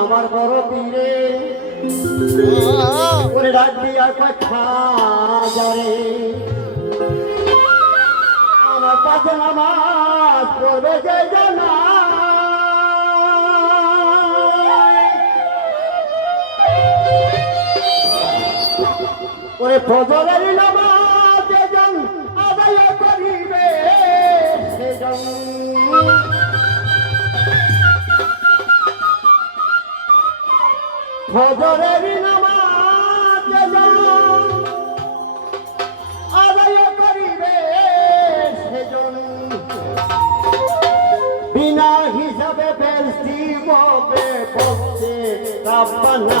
আমার বড় পীরে। ওরে ডাকবি আর কথা যারে আমার পাশে নামাজ পড়বে যে জানা। ওরে ফজরের নামাজ ফজরের নামাজ আদায় করিবে সেজন বিনা হিসাবে বেলসি মবে বসে রাব্বানা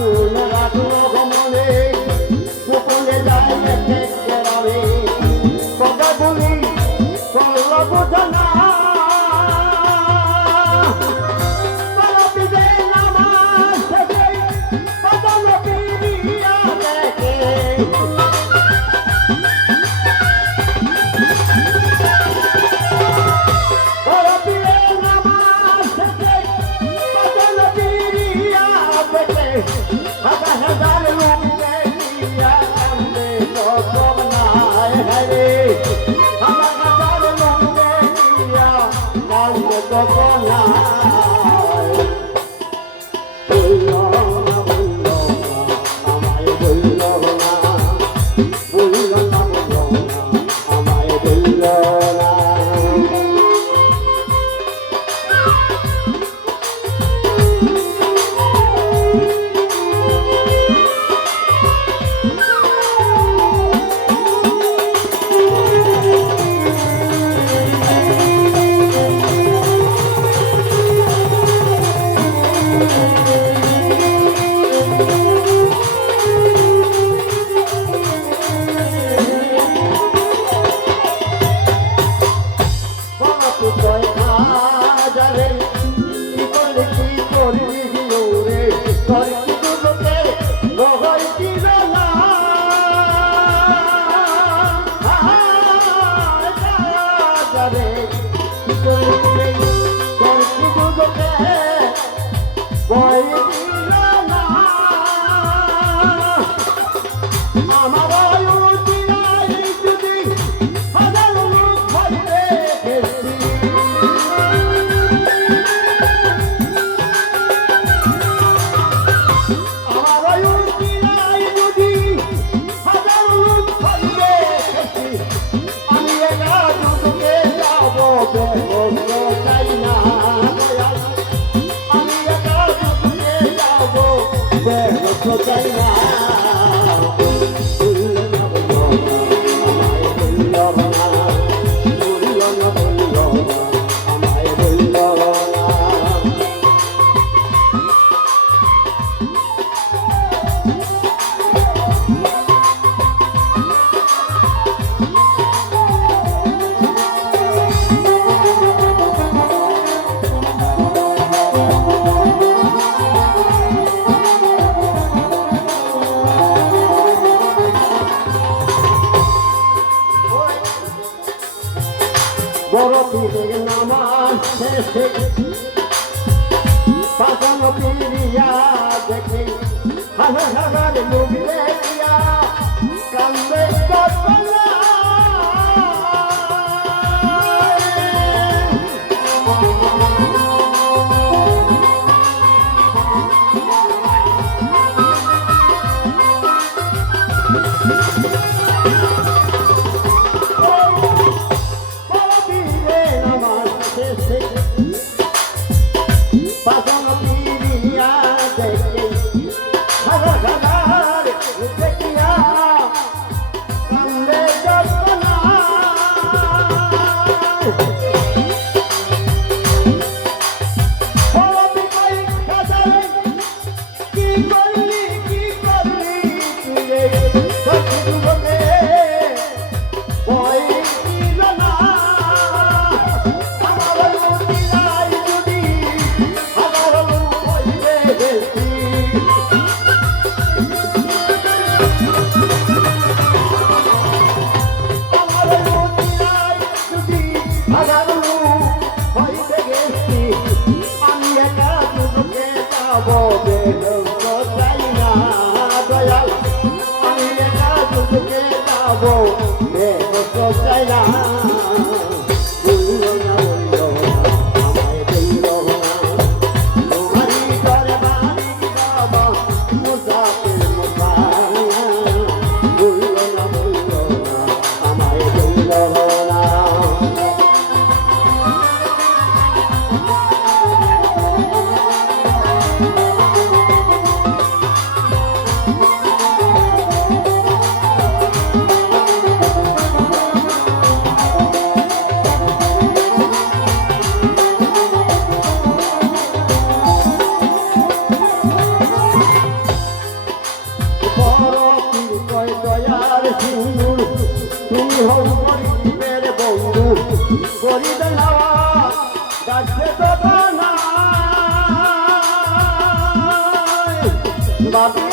তোলা দাও তো কলা Boy, পিরিয়া দেখে। হাজার হাজার বের 밥